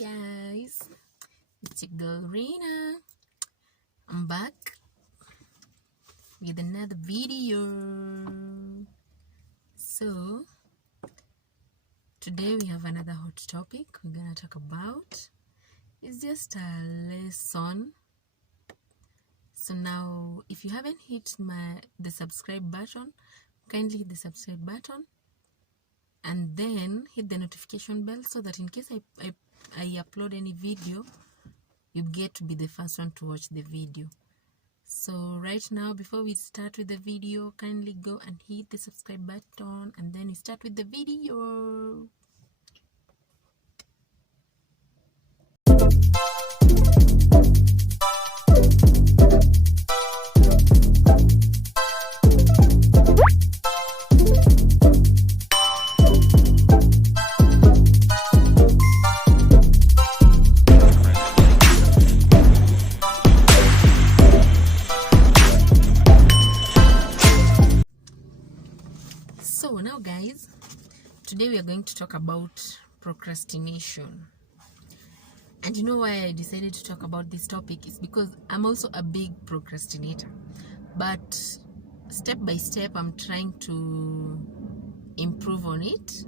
guys, it's your girl Rena. I'm back with another video. So today we have another hot topic we're gonna talk about. It's just a lesson. So now if you haven't hit the subscribe button, kindly hit the subscribe button and then hit the notification bell so that in case I upload any video, you get to be the first one to watch the video. So right now, before we start with the video, kindly go and hit the subscribe button and then we start with the video. So now guys, today we are going to talk about procrastination. And you know why I decided to talk about this topic is because I'm also a big procrastinator. But step by step, I'm trying to improve on it.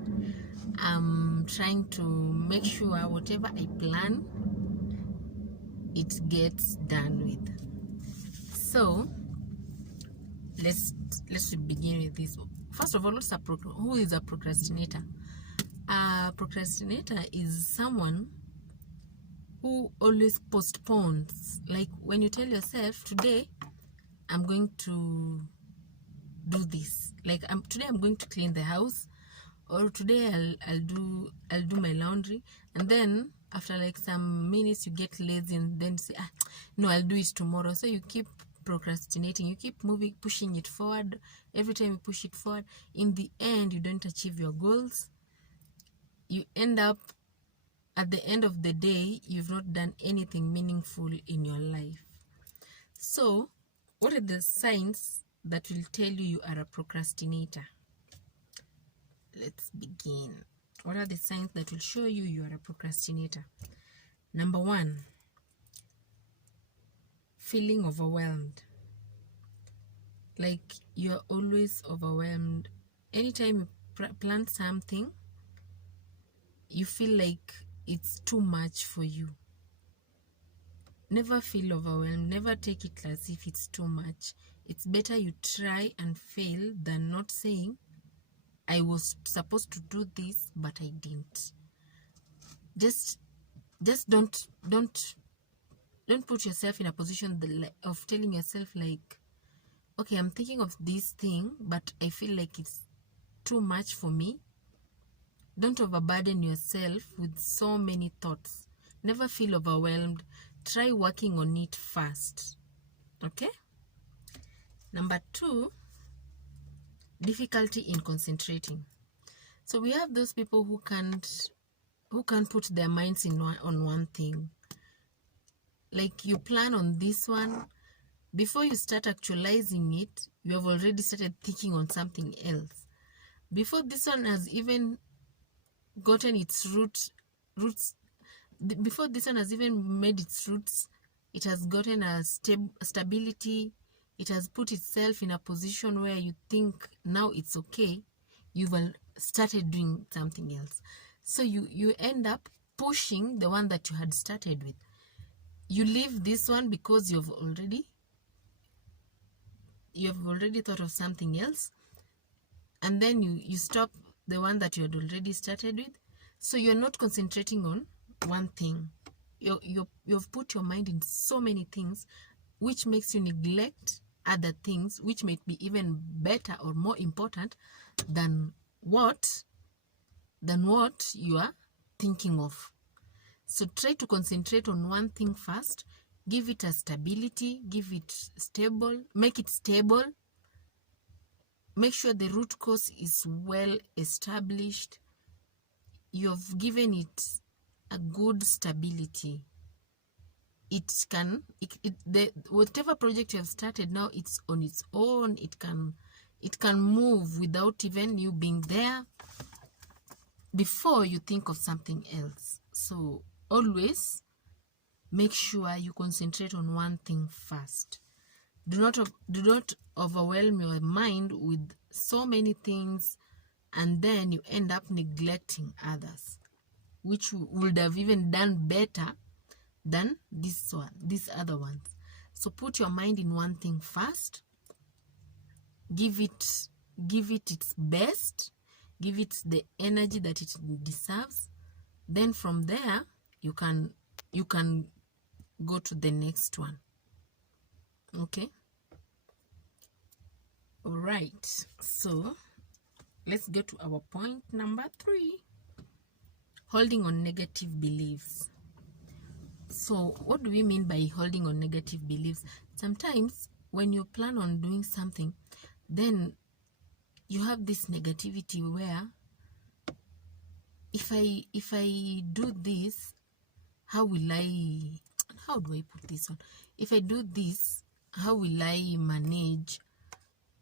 I'm trying to make sure whatever I plan, it gets done with. So let's begin with this. First of all, who is a procrastinator? A procrastinator is someone who always postpones. Like when you tell yourself, today I'm going to do this. Like today I'm going to clean the house, or today I'll do my laundry, and then after like some minutes you get lazy and then say, no, I'll do it tomorrow. So you keep procrastinating, you keep pushing it forward. Every time you push it forward, in the end you don't achieve your goals. You end up at the end of the day, you've not done anything meaningful in your life. So what are the signs that will tell you are a procrastinator? Let's begin. What are the signs that will show you are a procrastinator? Number 1, feeling overwhelmed. Like you're always overwhelmed. Anytime you plan something, you feel like it's too much for you. Never feel overwhelmed. Never take it as if it's too much. It's better you try and fail than not saying, I was supposed to do this, but I didn't. Just don't put yourself in a position of telling yourself like, okay, I'm thinking of this thing, but I feel like it's too much for me. Don't overburden yourself with so many thoughts. Never feel overwhelmed. Try working on it first. Okay? Number 2, difficulty in concentrating. So we have those people who can't put their minds on one thing. Like you plan on this one, before you start actualizing it, you have already started thinking on something else. Before this one has even gotten its roots, before this one has even made its roots, it has gotten a stability. It has put itself in a position where you think now it's okay. You've started doing something else. So you end up pushing the one that you had started with. You leave this one because you have already thought of something else, and then you stop the one that you had already started with. So you're not concentrating on one thing. You've put your mind in so many things, which makes you neglect other things which may be even better or more important than what you are thinking of. So try to concentrate on one thing first. Give it a stability, give it stable, make it stable. Make sure the root cause is well established. You've given it a good stability. Whatever project you have started now, it's on its own. It can move without even you being there before you think of something else. So always make sure you concentrate on one thing first. Do not overwhelm your mind with so many things, and then you end up neglecting others, which would have even done better than these other ones. So put your mind in one thing first. Give it its best. Give it the energy that it deserves. Then from there, you can go to the next one. Okay? All right. So let's get to our point number 3. Holding on negative beliefs. So what do we mean by holding on negative beliefs? Sometimes when you plan on doing something, then you have this negativity where if I do this, how do I put this on? If I do this, how will I manage?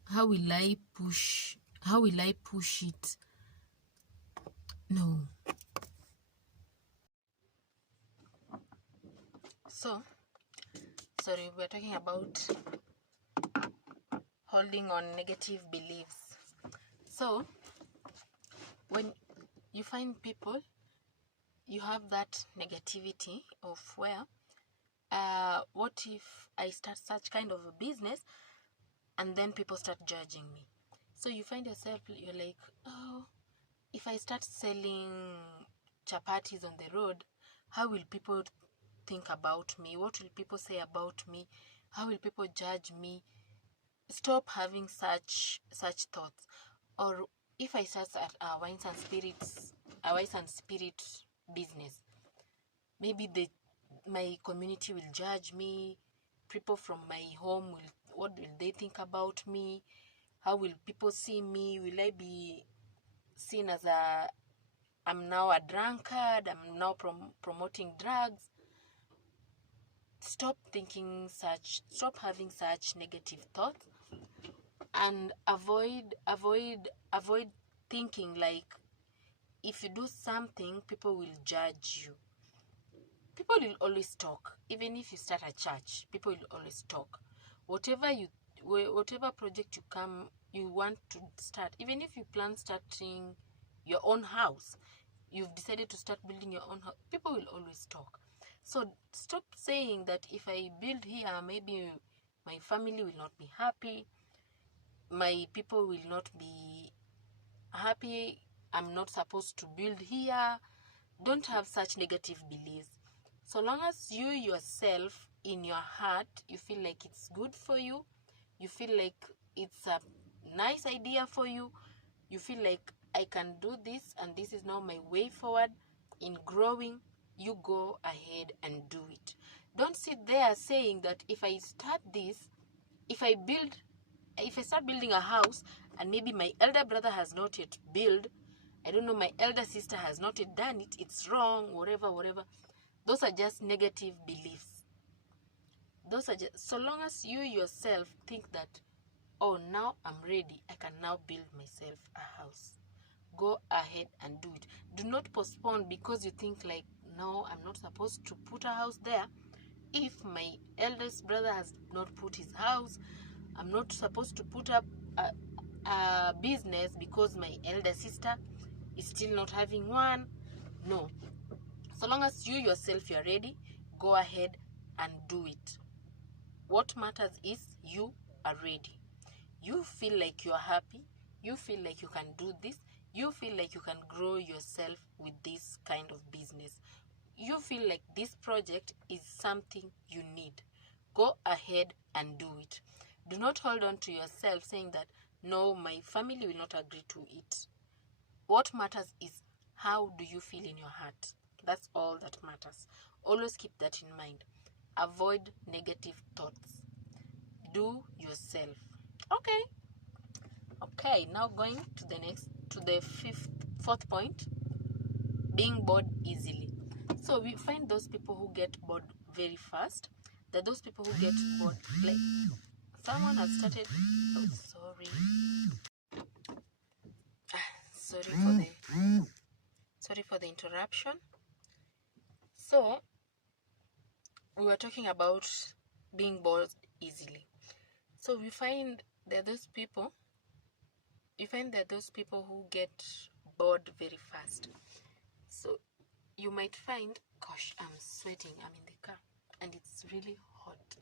How will I push it? No. So, sorry, we're talking about holding on negative beliefs. So, when you find people, you have that negativity of where, what if I start such kind of a business and then people start judging me? So you find yourself, you're like, oh, if I start selling chapatis on the road, how will people think about me? What will people say about me? How will people judge me? Stop having such thoughts. Or if I start at a wine and spirit business, maybe my community will judge me. People from my home what will they think about me? How will people see me? Will I be seen as I'm now a drunkard? I'm now promoting drugs? Stop having such negative thoughts, and avoid thinking like if you do something, people will judge you. People will always talk. Even if you start a church, people will always talk. Whatever project you want to start, even if you plan starting your own house, you've decided to start building your own house, people will always talk. So stop saying that if I build here, maybe my family will not be happy, my people will not be happy, I'm not supposed to build here. Don't have such negative beliefs. So long as you yourself in your heart, you feel like it's good for you, you feel like it's a nice idea for you, you feel like I can do this and this is now my way forward in growing, you go ahead and do it. Don't sit there saying that if I start this, if I start building a house and maybe my elder brother has not yet built, I don't know, my elder sister has not yet done it, it's wrong, whatever. Those are just negative beliefs. So long as you yourself think that, oh, now I'm ready, I can now build myself a house, go ahead and do it. Do not postpone because you think like, no, I'm not supposed to put a house there. If my eldest brother has not put his house, I'm not supposed to put up a business because my elder sister is still not having one. No. So long as you yourself you're ready, go ahead and do it. What matters is you are ready. You feel like you're happy. You feel like you can do this. You feel like you can grow yourself with this kind of business. You feel like this project is something you need. Go ahead and do it. Do not hold on to yourself saying that, no, my family will not agree to it. What matters is how do you feel in your heart. That's all that matters. Always keep that in mind. Avoid negative thoughts. Do yourself. Okay, now going to the fourth point, being bored easily. So we find those people who get bored very fast. That those people who get bored, like someone has started. Oh, sorry for the interruption. So we were talking about being bored easily. So we find that those people who get bored very fast. So you might find, gosh, I'm sweating, I'm in the car and it's really hot.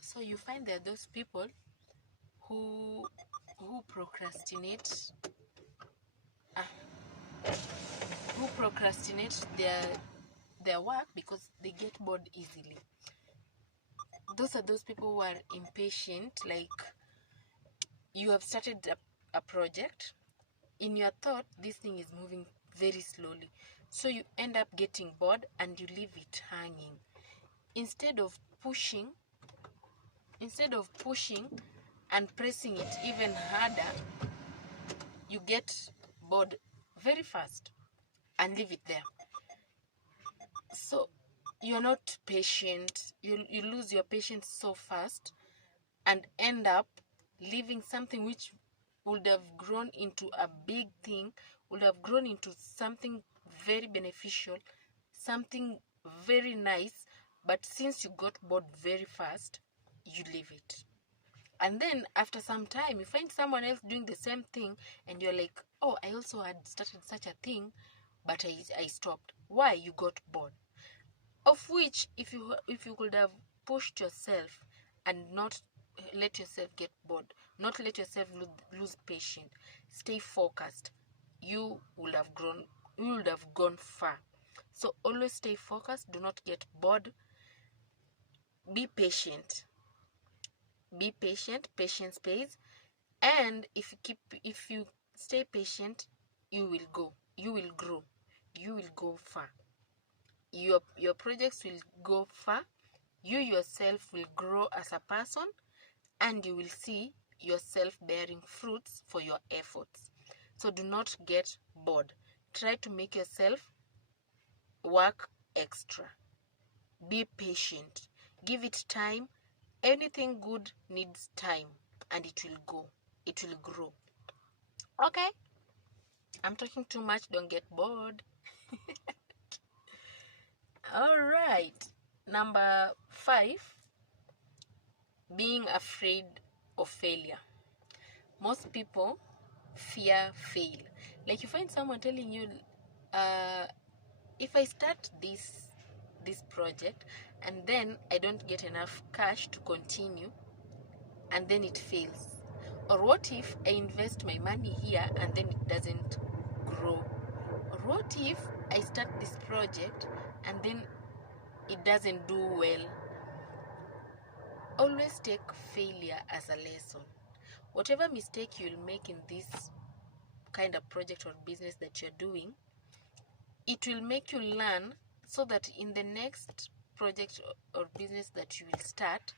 So you find that those people who procrastinate their work because they get bored easily. Those are those people who are impatient. Like, you have started a project, in your thought this thing is moving very slowly, so you end up getting bored and you leave it hanging. Instead of pushing and pressing it even harder, you get bored very fast and leave it there. So you're not patient. You lose your patience so fast and end up leaving something which would have grown into a big thing, would have grown into something very beneficial, something very nice, but since you got bored very fast, you leave it. And then after some time, you find someone else doing the same thing, and you're like, oh, I also had started such a thing, but I stopped. Why? You got bored. Of which, if you could have pushed yourself and not let yourself get bored, not let yourself lose patience, stay focused, you would have gone far. So always stay focused, do not get bored, be patient. Patience pays. And if you stay patient, you will grow, you will go far. Your projects will go far, you yourself will grow as a person, and you will see yourself bearing fruits for your efforts. So do not get bored. Try to make yourself work extra. Be patient. Give it time. Anything good needs time, and it will grow. Okay, I'm talking too much, don't get bored. All right, number 5, being afraid of failure. Most people fear fail. Like, you find someone telling you, if I start this project and then I don't get enough cash to continue, and then it fails. Or what if I invest my money here and then it doesn't grow? Or what if I start this project and then it doesn't do well? Always take failure as a lesson. Whatever mistake you'll make in this kind of project or business that you're doing, it will make you learn, so that in the next project or business that you will start,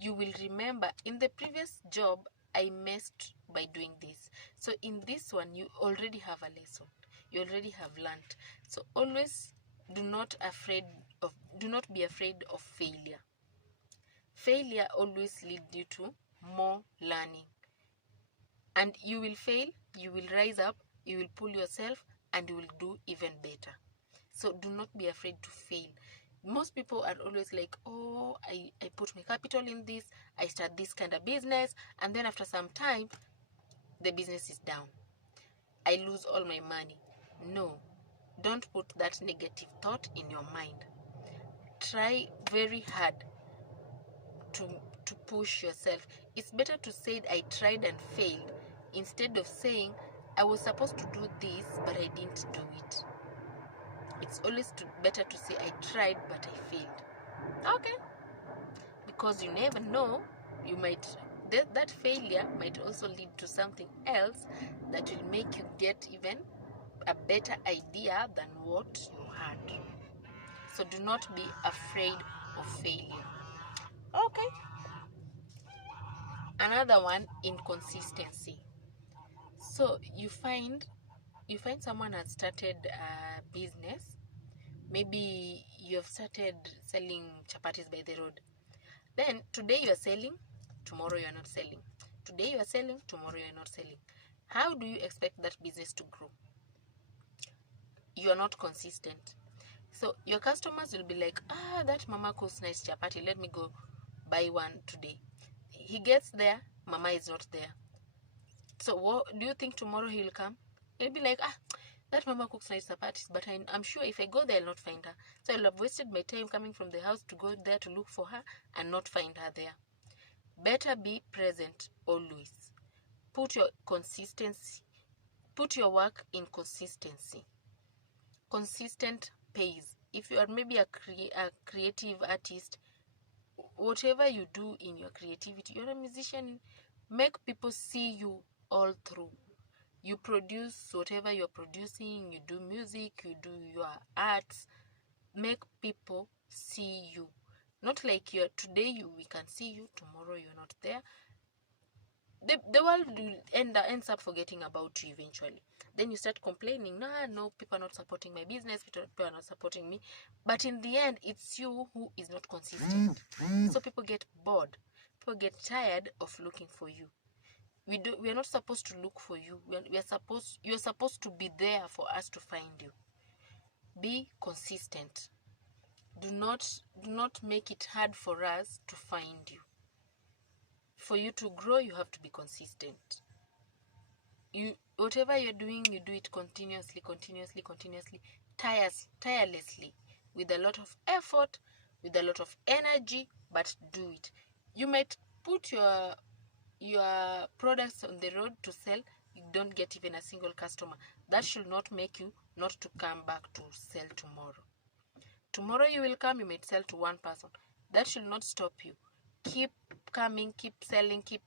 you will remember, in the previous job I messed by doing this, so in this one you already have a lesson, you already have learned. So always do not be afraid of failure. Failure always leads you to more learning, and you will fail, you will rise up, you will pull yourself, and you will do even better. So do not be afraid to fail. Most people are always like, oh, I put my capital in this, I start this kind of business, and then after some time, the business is down. I lose all my money. No, don't put that negative thought in your mind. Try very hard to push yourself. It's better to say I tried and failed, instead of saying I was supposed to do this but I didn't do it. It's always better to say I tried but I failed. Okay, because you never know, you might that failure might also lead to something else that will make you get even a better idea than what you had. So do not be afraid of failure. Okay, another one, inconsistency. So you find someone has started a business. Maybe you have started selling chapatis by the road. Then today you are selling, tomorrow you are not selling. Today you are selling, tomorrow you are not selling. How do you expect that business to grow? you are not consistent. So your customers will be like, that mama cooks nice chapati, let me go buy one today. He gets there, mama is not there. So what do you think tomorrow he will come? He'll be like, that mama cooks nice chapatis, but I'm sure if I go there, I'll not find her. So I'll have wasted my time coming from the house to go there to look for her and not find her there. Better be present always. Put your work in consistency. Consistent pays. If you are maybe a creative artist, whatever you do in your creativity, you're a musician, make people see you all through. You produce whatever you're producing, you do music, you do your arts, make people see you. Not like today we can see you, tomorrow you're not there. The world will ends up forgetting about you eventually. Then you start complaining, no, people are not supporting my business, people are not supporting me. But in the end, it's you who is not consistent. So people get bored. People get tired of looking for you. We are not supposed to look for you. You're supposed to be there for us to find you. Be consistent. Do not make it hard for us to find you. For you to grow, you have to be consistent. Whatever you're doing, you do it continuously, tirelessly, with a lot of effort, with a lot of energy, but do it. You might put your products on the road to sell, you don't get even a single customer. That should not make you not to come back to sell tomorrow. Tomorrow you will come, you might sell to one person. That should not stop you. Keep coming, keep selling, keep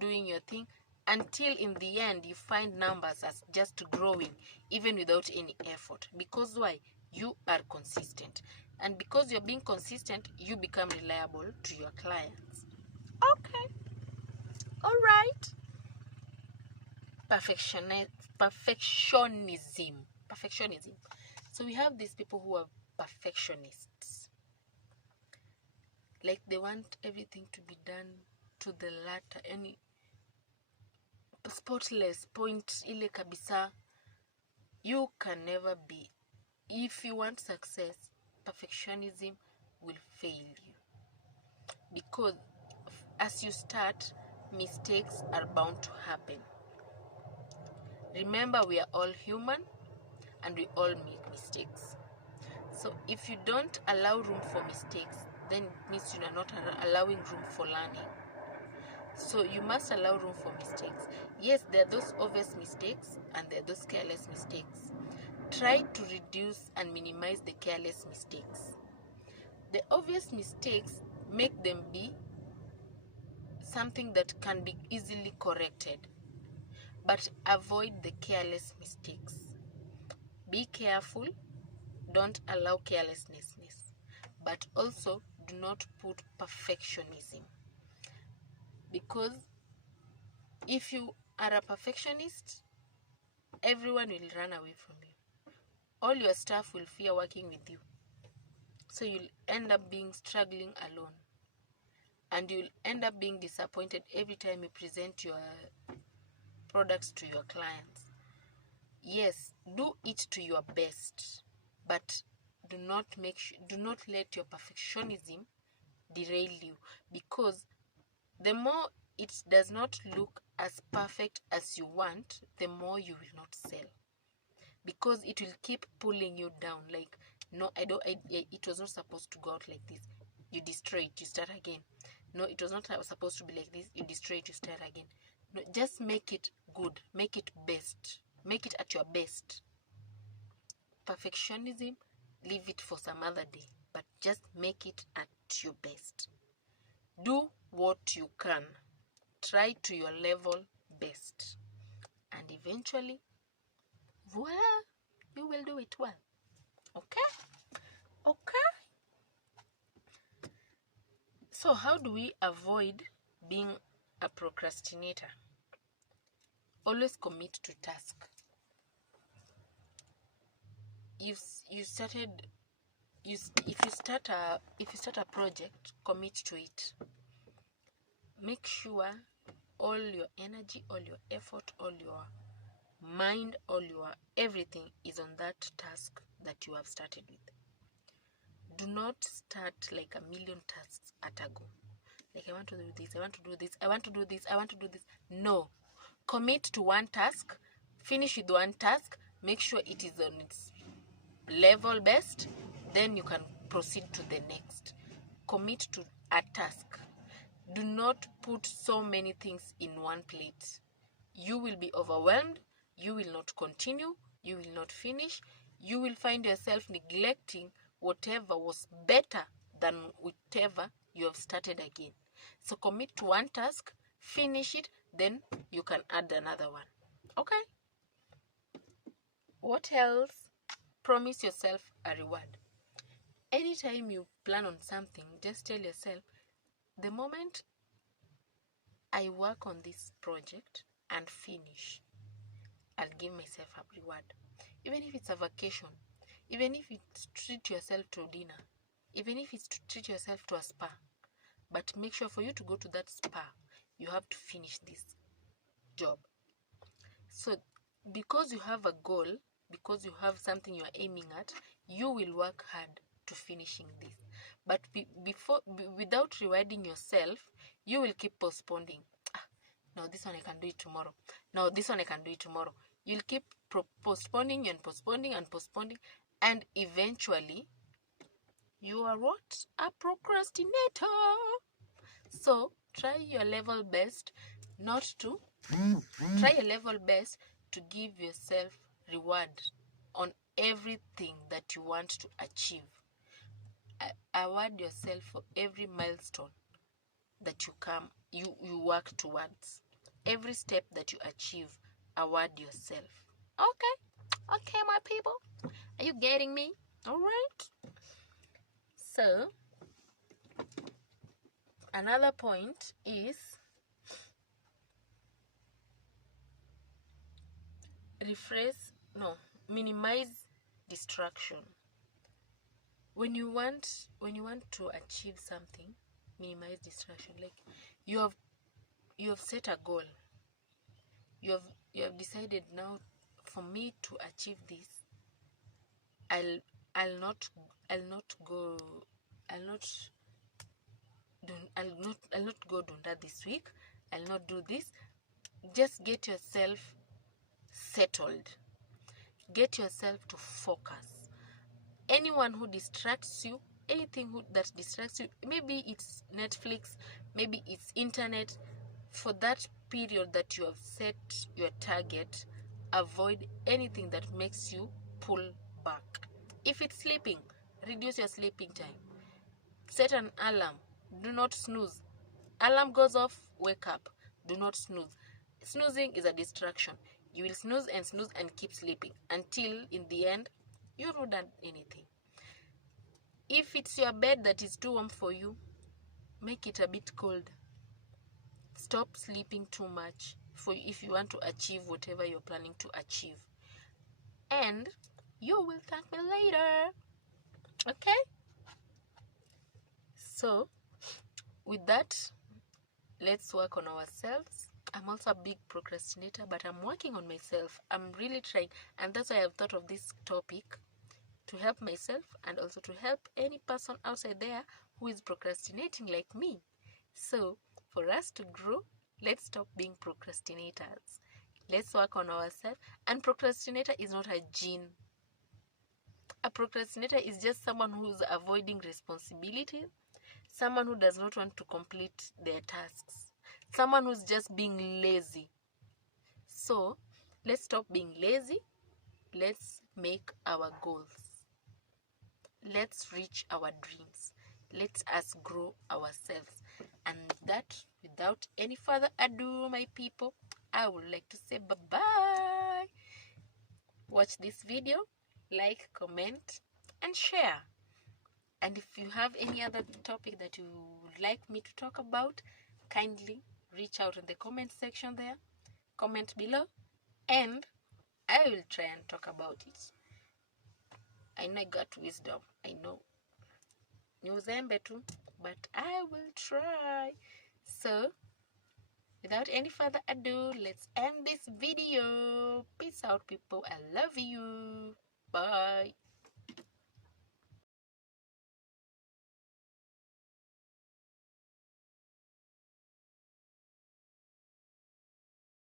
doing your thing, until in the end you find numbers as just growing, even without any effort. Because why? You are consistent. And because you're being consistent, you become reliable to your clients. Okay. All right. Perfectionism. So we have these people who are perfectionists. Like they want everything to be done to the latter, any spotless point ile kabisa. You can never be. If you want success, perfectionism will fail you. Because as you start, mistakes are bound to happen. Remember, we are all human and we all make mistakes. So if you don't allow room for mistakes, then it means you are not allowing room for learning. So you must allow room for mistakes. Yes, there are those obvious mistakes and there are those careless mistakes. Try to reduce and minimize the careless mistakes. The obvious mistakes, make them be something that can be easily corrected. But avoid the careless mistakes. Be careful. Don't allow carelessness. But also do not put perfectionism. Because if you are a perfectionist, everyone will run away from you. All your staff will fear working with you. So you'll end up struggling alone. And you'll end up being disappointed every time you present your products to your clients. Yes, do it to your best, but do not let your perfectionism derail you, because the more it does not look as perfect as you want, the more you will not sell, because it will keep pulling you down. Like, no, it was not supposed to go out like this. You destroy it, you start again. No, it was not supposed to be like this. You destroy it, you start again. No, just make it good, make it best, make it at your best. Perfectionism, leave it for some other day, but just make it at your best. Do what you can. Try to your level best. And eventually, voila, you will do it well. Okay? So how do we avoid being a procrastinator? Always commit to task. If you start a project, commit to it. Make sure all your energy, all your effort, all your mind all your everything is on that task that you have started with. Do not start like a million tasks at a go. Like, I want to do this, I want to do this, I want to do this, I want to do this. No. Commit to one task, finish with one task, make sure it is on its level best, then you can proceed to the next. Commit to a task. Do not put so many things in one plate. You will be overwhelmed, you will not continue, you will not finish, you will find yourself neglecting whatever was better than whatever you have started again. So commit to one task, finish it, then you can add another one. Okay? What else? Promise yourself a reward. Anytime you plan on something, just tell yourself, the moment I work on this project and finish, I'll give myself a reward. Even if it's a vacation, even if it's treat yourself to dinner, even if it's to treat yourself to a spa. But make sure for you to go to that spa, you have to finish this job. So because you have a goal, because you have something you are aiming at, you will work hard to finishing this. But without rewarding yourself, you will keep postponing. No, this one I can do it tomorrow. No, this one I can do it tomorrow. You'll keep postponing and postponing and postponing, and eventually you are what? A procrastinator. So try your level best to give yourself reward on everything that you want to achieve. Award yourself for every milestone that you work towards. Every step that you achieve, award yourself. Okay, my people, are you getting me? All right. So another point is minimize distraction. When you want to achieve something, minimize distraction. Like, you have set a goal. You have decided, now for me to achieve this, I'll not go Dunda this week. I'll not do this. Just get yourself settled. Get yourself to focus. Anyone who distracts you, that distracts you, maybe it's Netflix, maybe it's internet, for that period that you have set your target, avoid anything that makes you pull back. If it's sleeping, reduce your sleeping time. Set an alarm. Do not snooze. Alarm goes off, wake up. Do not snooze. Snoozing is a distraction. You will snooze and keep sleeping until in the end you haven't done anything. If it's your bed that is too warm for you, make it a bit cold. Stop sleeping too much if you want to achieve whatever you're planning to achieve. And you will thank me later. Okay? So, with that, let's work on ourselves. I'm also a big procrastinator, but I'm working on myself. I'm really trying, and that's why I've thought of this topic, to help myself and also to help any person outside there who is procrastinating like me. So, for us to grow, let's stop being procrastinators. Let's work on ourselves. And procrastinator is not a gene. A procrastinator is just someone who's avoiding responsibility, someone who does not want to complete their tasks, someone who's just being lazy. So, let's stop being lazy. Let's make our goals. Let's reach our dreams. Let us grow ourselves. And that, without any further ado, my people, I would like to say bye-bye. Watch this video, like, comment, and share. And if you have any other topic that you would like me to talk about, kindly reach out in the comment section there. Comment below, and I will try and talk about it. I know I got wisdom. I know. Ni uzembe tu, but I will try. So, without any further ado, let's end this video. Peace out, people. I love you. Bye.